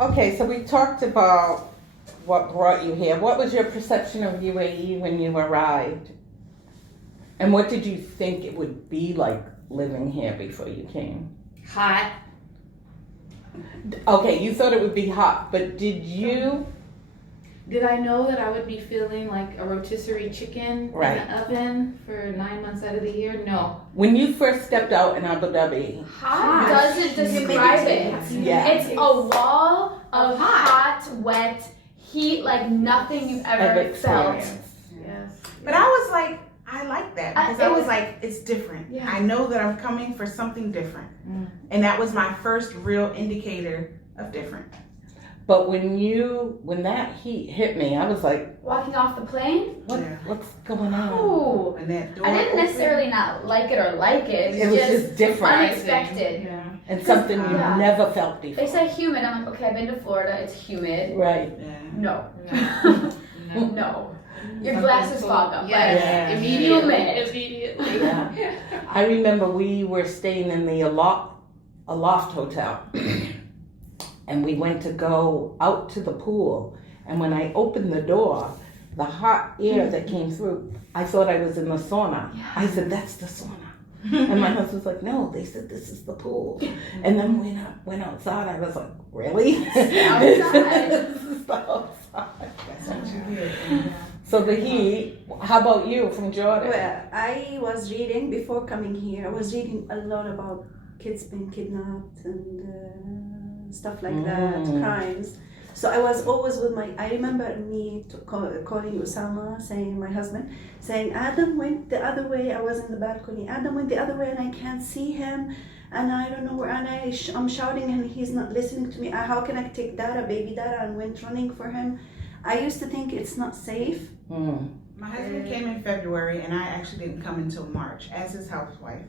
Okay, so we talked about what brought you here. What was your perception of UAE when you arrived? And what did you think it would be like living here before you came? Hot. Okay, you thought it would be hot, but did you? Did I know that I would be feeling like a rotisserie chicken Right. in the oven for 9 months out of the year? No. When you first stepped out in Abu Dhabi, Hot doesn't describe it. yeah, It's a wall of hot, wet heat like nothing you've ever felt. experienced. Yes. But I was like, I like that because it I was was- like, it's different. Yeah. I know that I'm coming for something different. Mm. And that was my first real indicator of different. But when that heat hit me, I was like, Walking off the plane, Yeah. what's going on? ooh. When that door I didn't opened, necessarily not like it or like it. It was just different unexpected. Yeah. and something you Yeah. never felt before. They said humid. I'm like, okay, I've been to Florida. It's humid. Right. Yeah. No. No. No. Your glasses fog up. Yes. Yeah. Immediately. Humid. Immediately. Yeah. I remember we were staying in the Aloft Hotel, and we went to go out to the pool. And when I opened the door, the hot air that came through, I thought I was in the sauna. I said, "That's the sauna." And my husband's like, "No, they said this is the pool." And then when I went outside, I was like, "Really? Outside. This is the outside." That's what you did. So the heat. How about you from Jordan? Well, I was reading before coming here. I was reading a lot about kids being kidnapped and stuff like that, Mm. crimes. So I was always with my. I remember me calling Osama, saying my husband, saying Adam went the other way. I was in the balcony. Adam went the other way, and I can't see him, and I don't know where. And I'm shouting, and he's not listening to me. How can I take Dara, baby Dara, and went running for him? I used to think it's not safe. Mm. My husband came in February, and I actually didn't come until March as his housewife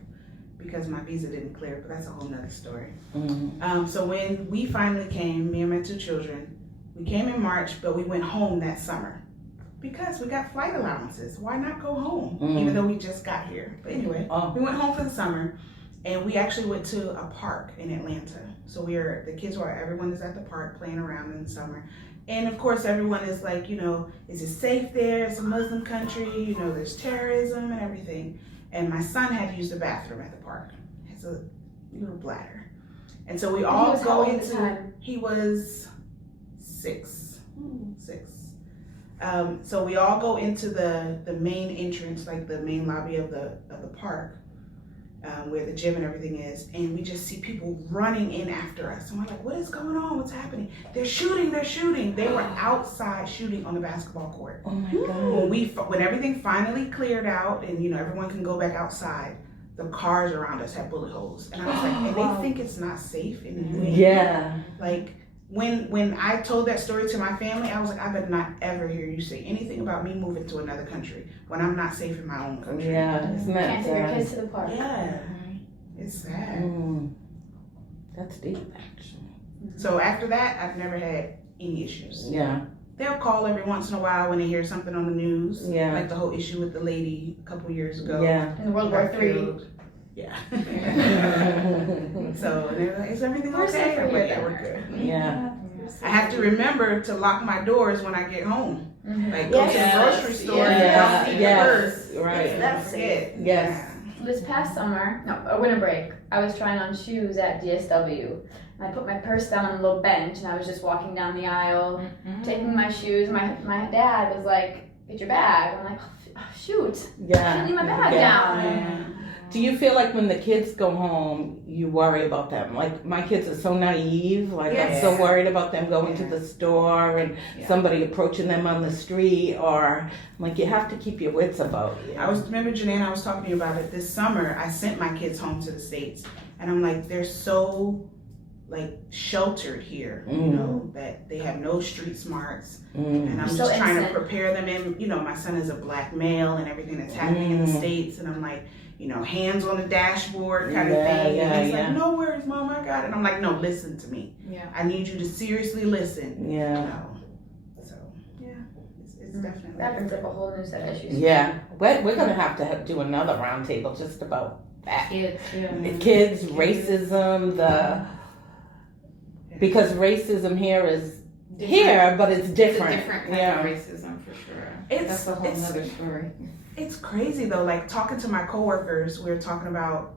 because my visa didn't clear, but that's a whole nother story. Mm. So when we finally came, me and my two children, we came in March, but we went home that summer because we got flight allowances. Why not go home, even though we just got here? But anyway, Oh. we went home for the summer, and we actually went to a park in Atlanta. So everyone is at the park playing around in the summer. And of course, everyone is like, is it safe there? It's a Muslim country, there's terrorism and everything. And my son had to use the bathroom at the park. He has a little bladder. And so we all was how go old at the into, time? he was 6. So we all go into the main entrance, like the main lobby of the park, where the gym and everything is, and we just see people running in after us. And we're like, what is going on? What's happening? They're shooting. They were outside shooting on the basketball court. Oh my God. When everything finally cleared out and everyone can go back outside, the cars around us had bullet holes. And I was like, and they think it's not safe in the UAE. Yeah. Like when I told that story to my family, I was like, I better not ever hear you say anything about me moving to another country when I'm not safe in my own country. Yeah. Isn't that Can't take your sad? kids to the park. Yeah, it's sad. Mm. That's deep, actually. So after that, I've never had any issues. Yeah. They'll call every once in a while when they hear something on the news, Yeah. like the whole issue with the lady a couple years ago. Yeah. In World who War got III. killed. Yeah. So they're like, is everything We're okay? safe I'm for like, you. yeah, we're good. Yeah. I have to remember to lock my doors when I get home. Mhm. Like go to the Yes. grocery store Yeah. and don't eat Yes. first. Right. That's Forget. Yes. This past summer, winter break, I was trying on shoes at DSW. And I put my purse down on a little bench and I was just walking down the aisle, taking my shoes. My dad was like, get your bag. I'm like, oh, shoot, I Yeah. didn't leave my bag Yeah. down. Do you feel like when the kids go home, you worry about them? Like my kids are so naive. Like I'm so worried about them going to the store and somebody approaching them on the street, or like you have to keep your wits about you. Remember Janine, I was talking to you about it this summer. I sent my kids home to the States and I'm like, they're so like sheltered here, that they have no street smarts. And I'm So just trying to innocent. prepare them in, my son is a black male and everything that's happening in the States. And I'm like, hands on the dashboard kind of thing. And he's like, no worries, Mom, I got it. And I'm like, no, listen to me. Yeah. I need you to seriously listen. Yeah. So, yeah, it's definitely. That brings up a whole new set of issues. Yeah. We're gonna have to do another roundtable just about that. Kids, yeah. The kids, racism, the because racism here is Different. here, but it's It's different. a different kind Yeah. of racism for sure. It's- That's a whole it's- nother story. It's crazy though. Like talking to my coworkers, we were talking about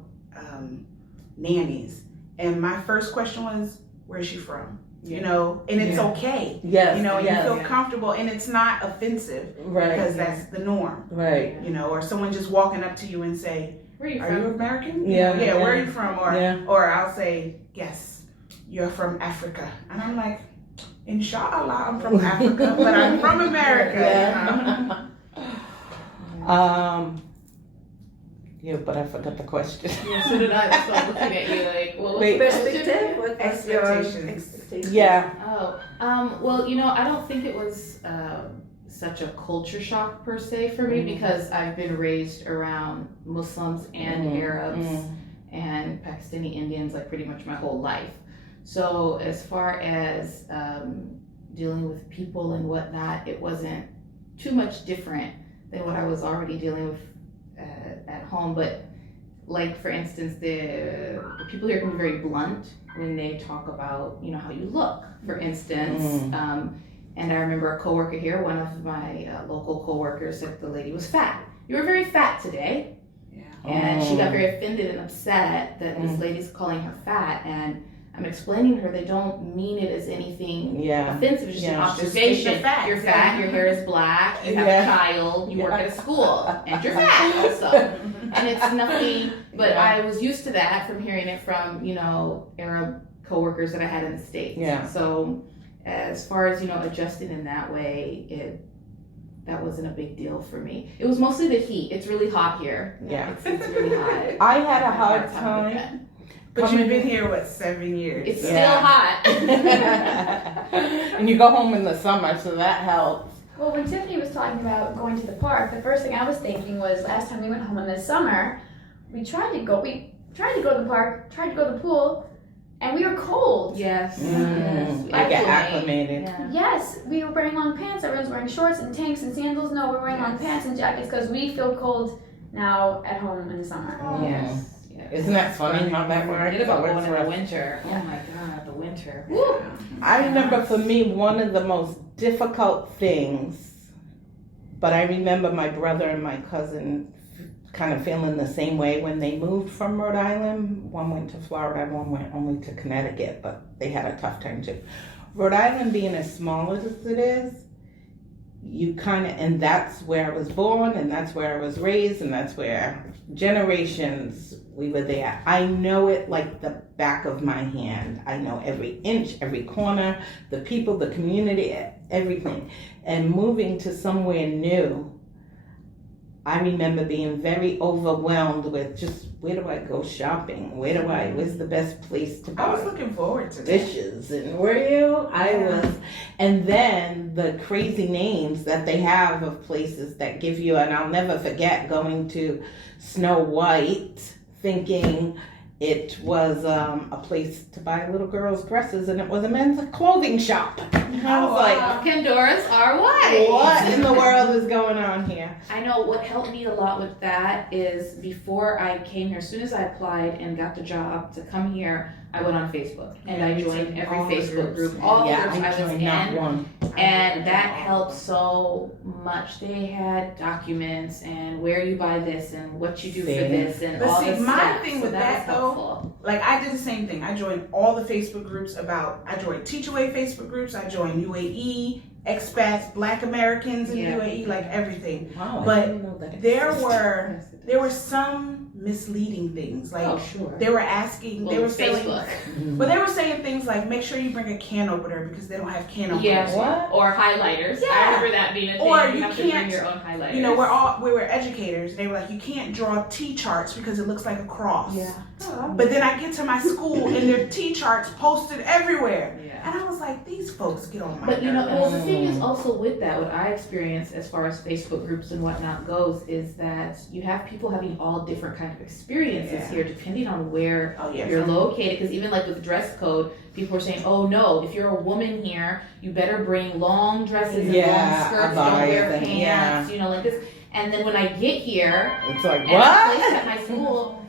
nannies, and my first question was, "Where's she from?" You know, and it's Yeah. okay. Yes, You know, and yes, you feel comfortable, and it's not offensive right, because that's the norm. right. You know, or someone just walking up to you and say, Where are you "Are from? you American?" Yeah, yeah. Where are yeah. you from? Or Yeah. or I'll say, "Yes, you're from Africa," and I'm like, "Inshallah, I'm from Africa, but I'm from America." Yeah. Yeah, but I forgot the question. Yeah, so did I. So I'm looking at you like, well, what's Wait. the question? Perspective? What was your Expectations. expectations? Yeah. Oh, well, you know, I don't think it was such a culture shock per se for me because I've been raised around Muslims and Arabs and Pakistani Indians like pretty much my whole life. So as far as dealing with people and whatnot, it wasn't too much different than what I was already dealing with at home. But like for instance, the people here can be very blunt when they talk about, you know, how you look, for instance. And I remember a coworker here, one of my local coworkers said the lady was fat. "You were very fat today." Yeah. And she got very offended and upset that this lady's calling her fat. And I'm explaining to her they don't mean it as anything Yeah. offensive. It's just an Yeah. Just observation. state the facts, You're fat, yeah. your hair is black, you have Yeah. a child, you work Yeah. at a school, and you're fat also. And it's nothing, but Yeah. I was used to that from hearing it from, you know, Arab coworkers that I had in the States. Yeah. So as far as, you know, adjusting in that way, that wasn't a big deal for me. It was mostly the heat. It's really hot here. Yeah. It's really hot. I had a hard with time. that. But Coming- you've been here, what, 7 years? It's so- still Yeah. hot. And you go home in the summer, so that helps. Well, when Tiffany was talking about going to the park, the first thing I was thinking was last time we went home in the summer, we tried to go to the park, tried to go to the pool, and we were cold. Yes. I get acclimated. Yeah. Yes, we were wearing long pants. Everyone's wearing shorts and tanks and sandals. No, we're wearing long Yes. pants and jackets because we feel cold now at home in the summer. Yes. Isn't that funny how that works? Forget about How going it's in the rough. winter. Oh my god, the winter. Yeah. I remember for me, one of the most difficult things, but I remember my brother and my cousin kind of feeling the same way when they moved from Rhode Island. One went to Florida, one went only to Connecticut, but they had a tough time too. Rhode Island being as small as it is, you kind of, and that's where I was born, and that's where I was raised, and that's where generations we were there. I know it like the back of my hand. I know every inch, every corner, the people, the community, everything. And moving to somewhere new, I remember being very overwhelmed with just, where do I go shopping? Where's the best place to buy? I was looking forward to that. Dishes, and were you? I was. And then the crazy names that they have of places that give you, and I'll never forget going to Snow White thinking it was a place to buy little girls' dresses, and it was a men's clothing shop. And I was like, Pandora's are white. what in the world is going on here? I know what helped me a lot with that is before I came here, as soon as I applied and got the job to come here, I went on Facebook and I joined every All the Facebook groups. group, all the Yeah, groups I was joined that in, one. and that helped so much. They had documents and where you buy this and what you do for See. this and But all see, this my stuff. thing So with that, was though, helpful. Like, I did the same thing. I joined all the Facebook groups I joined Teach Away Facebook groups, I joined UAE, expats, Black Americans in Yeah. UAE, like everything. Wow, I But didn't know that There existed. were there were some misleading things. Like, Oh, sure. they were asking, they Well, were selling, Facebook. but they were saying things like, make sure you bring a can opener because they don't have can openers. Yeah. What? Or highlighters. Yeah. I remember that being a thing. Or you you have to bring can't- your own highlighters. You know, we were educators. They were like, you can't draw T-charts because it looks like a cross. Yeah. But then I get to my school and their T-charts posted everywhere. Yeah. And I was like, these folks get on my But you know, nerves. well, the thing is also with that, what I experience as far as Facebook groups and whatnot goes, is that you have people having all different kind of experiences Yeah. here, depending on where Oh, yeah. you're located. Because even like with dress code, people are saying, "Oh no, if you're a woman here, you better bring long dresses and Yeah, long skirts, don't abayas wear and- pants." You know, like this. And then when I get here, It's like, and I'm placed what? at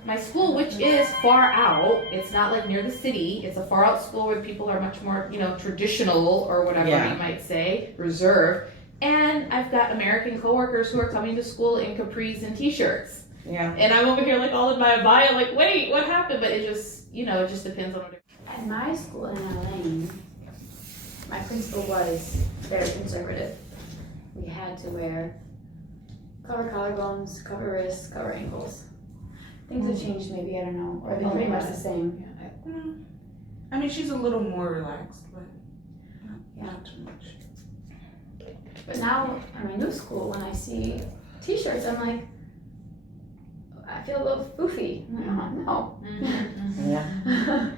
my school, which is far out. It's not like near the city. It's a far out school where people are much more, traditional or whatever Yeah. you might say, reserved. And I've got American coworkers who are coming to school in capris and t-shirts. Yeah. And I'm over here like all in my bio, like, wait, what happened? But it just, it just depends on what. At my school in LA, my principal was very conservative. We had to wear cover collarbones, cover wrists, cover ankles. Things have changed maybe, I don't know, or they're pretty much the same. I mean, she's a little more relaxed, but Yeah. not too much. But now at my new school, when I see t-shirts, I'm like, I feel a little foofy. I'm like, oh, no. Yeah.